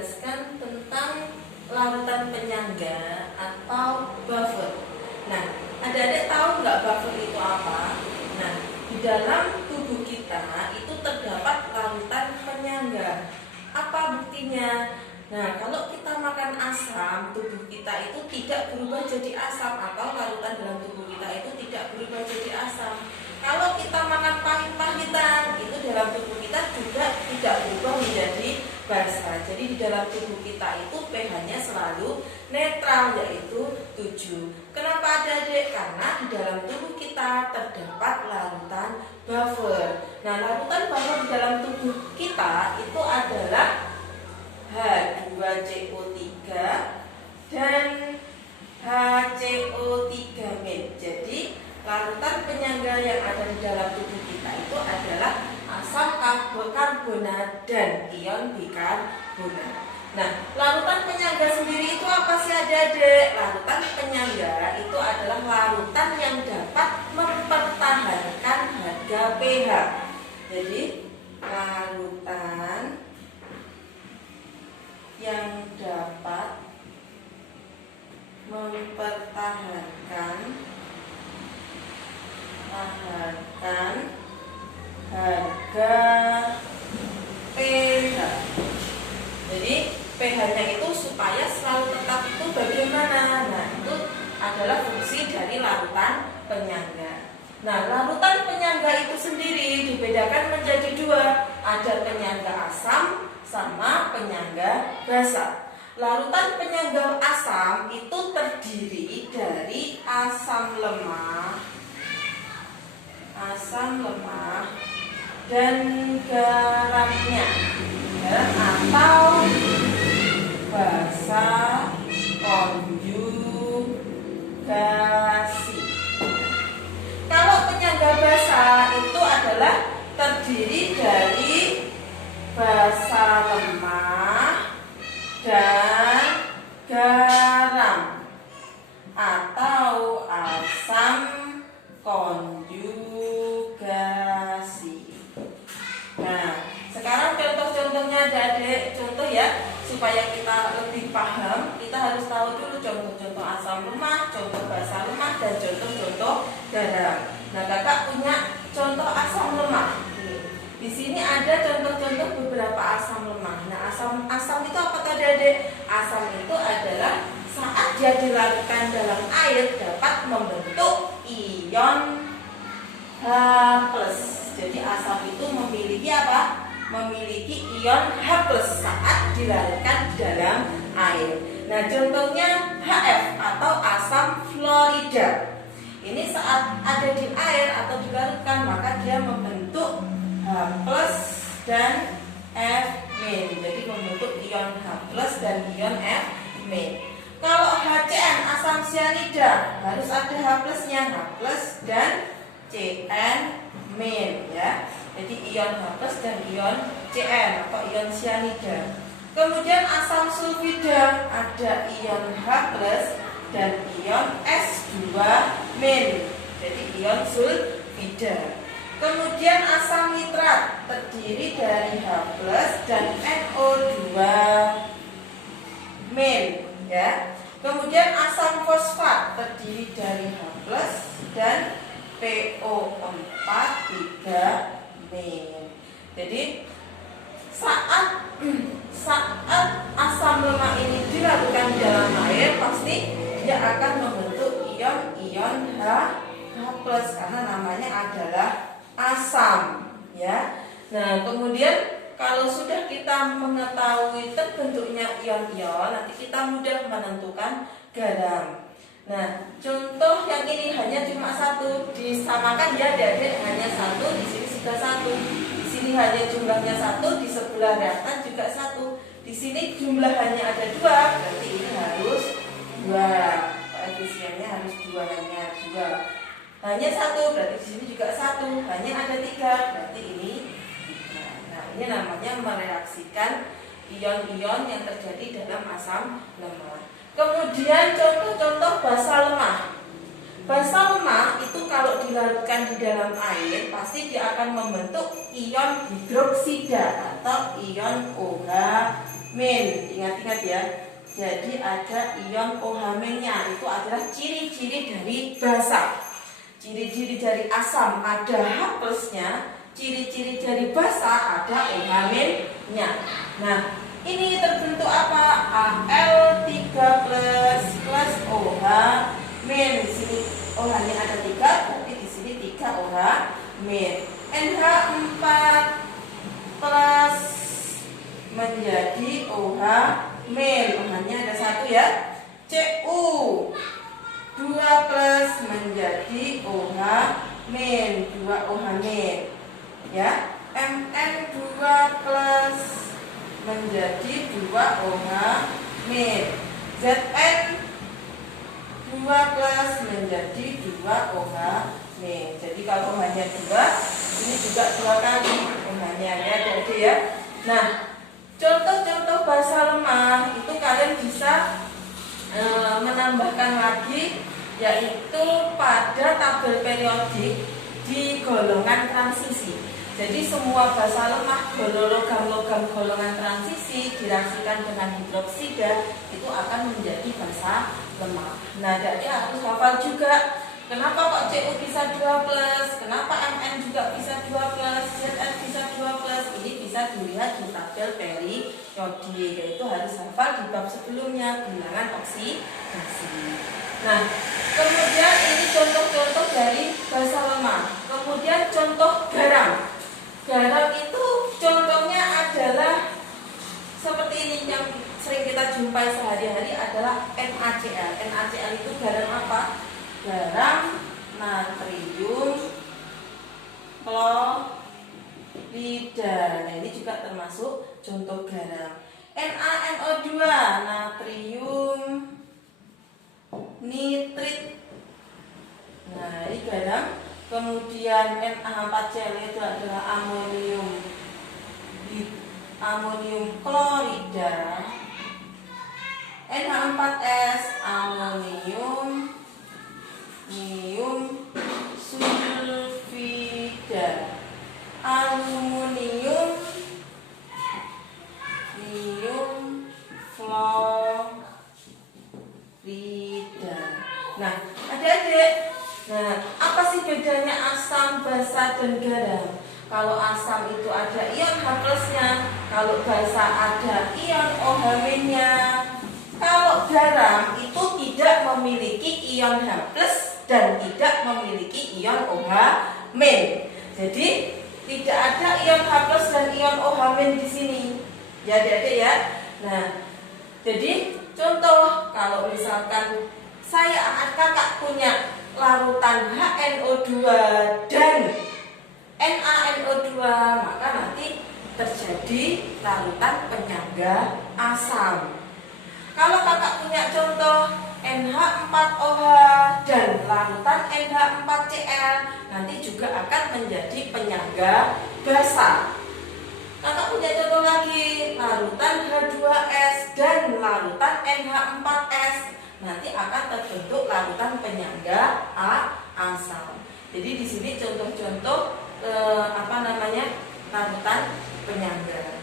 menjelaskan tentang larutan penyangga atau buffer. Nah, adik-adik tahu nggak buffer itu apa? Nah, di dalam tubuh kita itu terdapat larutan penyangga. Apa buktinya? Nah, kalau kita makan asam, tubuh kita itu tidak berubah jadi asam, atau larutan dalam tubuh kita itu tidak berubah jadi asam. Kalau kita makan pahit-pahitan, itu dalam tubuh kita juga tidak berubah menjadi basa. Jadi di dalam tubuh kita itu pH-nya selalu netral, yaitu 7. Kenapa adik-adik? Karena di dalam tubuh kita terdapat larutan buffer. Nah, larutan buffer di dalam tubuh kita itu adalah H2CO3 dan HCO3-. Jadi larutan penyangga yang ada di dalam tubuh kita itu adalah asam karbonat dan ion bikarbonat. Nah, larutan penyangga sendiri itu apa sih adik-adik? Larutan penyangga itu adalah larutan yang dapat mempertahankan harga pH. Jadi larutan yang dapat mempertahankan harga pH. Jadi pH-nya itu supaya selalu tetap itu bagaimana? Nah, itu adalah fungsi dari larutan penyangga. Nah, larutan penyangga itu sendiri dibedakan menjadi 2. Ada penyangga asam sama penyangga basa. Larutan penyangga asam itu terdiri dari asam lemah dan garamnya, atau basa konjugasi. Kalau penyangga basa itu adalah terdiri dari basa lemah dan garam atau asam konjugasi. Nah, sekarang contoh-contohnya adik-adik, contoh ya, supaya kita lebih paham, kita harus tahu dulu contoh-contoh asam lemah, contoh basa lemah, dan contoh-contoh garam. Nah, kakak punya contoh asam lemah. Di sini ada contoh-contoh beberapa asam lemah. Nah, asam itu apa tadi adik? Asam itu adalah saat dia dilarutkan dalam air dapat membentuk ion H+. Jadi asam itu memiliki apa? Memiliki ion H+ saat dilarutkan dalam air. Nah, contohnya HF atau asam fluorida. Ini saat ada di air atau dilarutkan maka dia membentuk H+ dan F-. Jadi membentuk ion H+ dan ion F-. Kalau HCN asam sianida harus ada H+-nya, H+ dan Cn- ya. Jadi ion H+ dan ion Cn atau ion sianida. Kemudian asam sulfida ada ion H+ dan ion S2-. Jadi ion sulfida. Kemudian asam nitrat terdiri dari H+ dan NO2-. Ya. Kemudian asam fosfat terdiri dari H+ dan PO4-3-. Jadi saat asam lemah ini dilarutkan di dalam air, pasti dia akan membentuk ion-ion H+ karena namanya adalah asam, ya. Nah, kemudian kalau sudah kita mengetahui terbentuknya ion-ion, nanti kita mudah menentukan garam. Nah, contoh yang ini hanya cuma 1, disamakan ya adik-adik, hanya 1, di sini sudah 1. Di sini hanya jumlahnya 1, di sebelah reaktan juga 1. Di sini jumlah hanya ada 2, berarti ini harus 2. Koefisiennya harus 2, hanya 2. Hanya 1, berarti di sini juga 1. Hanya ada 3, berarti ini 3. Nah, ini namanya mereaksikan ion-ion yang terjadi dalam asam lemah. Kemudian contoh-contoh basa lemah. Basa lemah itu kalau dilarutkan di dalam air pasti dia akan membentuk ion hidroksida atau ion OH+. min. Ingat-ingat ya. Jadi ada ion OH-nya, itu adalah ciri-ciri dari basa. Ciri-ciri dari asam ada H plusnya, ciri-ciri dari basa ada OH-nya. Nah, ini terbentuk apa? Al3 plus OH min. Di sini OH-nya ada 3, tapi di sini 3 OH min. NH4 plus menjadi OH min. OH-nya ada 1 ya. Cu 2 plus menjadi OH min, 2 OH min ya. Mn2 plus menjadi 2 OH min. Zn 2 plus menjadi 2 OH min. Jadi kalau OH-nya 2, ini juga 2 kali OH-nya ya, jadi ya. Nah, contoh-contoh basa lemah itu kalian bisa menambahkan lagi, yaitu pada tabel periodik di golongan transisi. Jadi semua basa lemah logam-logam golongan transisi direaksikan dengan hidroksida itu akan menjadi basa lemah. Nah, jadi harus hafal juga. Kenapa kok Cu bisa 2 plus? Kenapa Mn juga bisa 2 plus? Zn bisa 2 plus? Ini bisa dilihat di tabel periodik, yaitu harus hafal di bab sebelumnya, bilangan oksidasi. Nah, kemudian ini contoh-contoh dari basa lemah. Kemudian contoh garam. Garam itu contohnya adalah seperti ini yang sering kita jumpai sehari-hari adalah NaCl. NaCl itu garam apa? Garam natrium klorida. Nah, ini juga termasuk contoh garam. NaNO2 natrium nitrit. Nah, ini garam. Kemudian Na4Cl itu adalah amonium klorida. NH4S amonium sulfida. Aluminium fluorida. Nah, adik-adik, apa sih bedanya asam, basa, dan garam? Kalau asam itu ada ion H plusnya, kalau basa ada ion OH-nya. Kalau garam itu tidak memiliki ion H plus dan tidak memiliki ion OH min. Jadi tidak ada ion H plus dan ion OH min di sini. Ya, adik-adik ya. Nah, jadi contoh kalau misalkan kakak punya larutan HNO2 dan NaNO2, maka nanti terjadi larutan penyangga asam. Kalau kakak punya contoh NH4OH dan larutan NH4Cl, nanti juga akan menjadi penyangga basa. Kakak punya contoh lagi, larutan H2S dan larutan NH4S, nanti akan terbentuk larutan penyangga asam. Jadi di sini contoh-contoh larutan penyangga.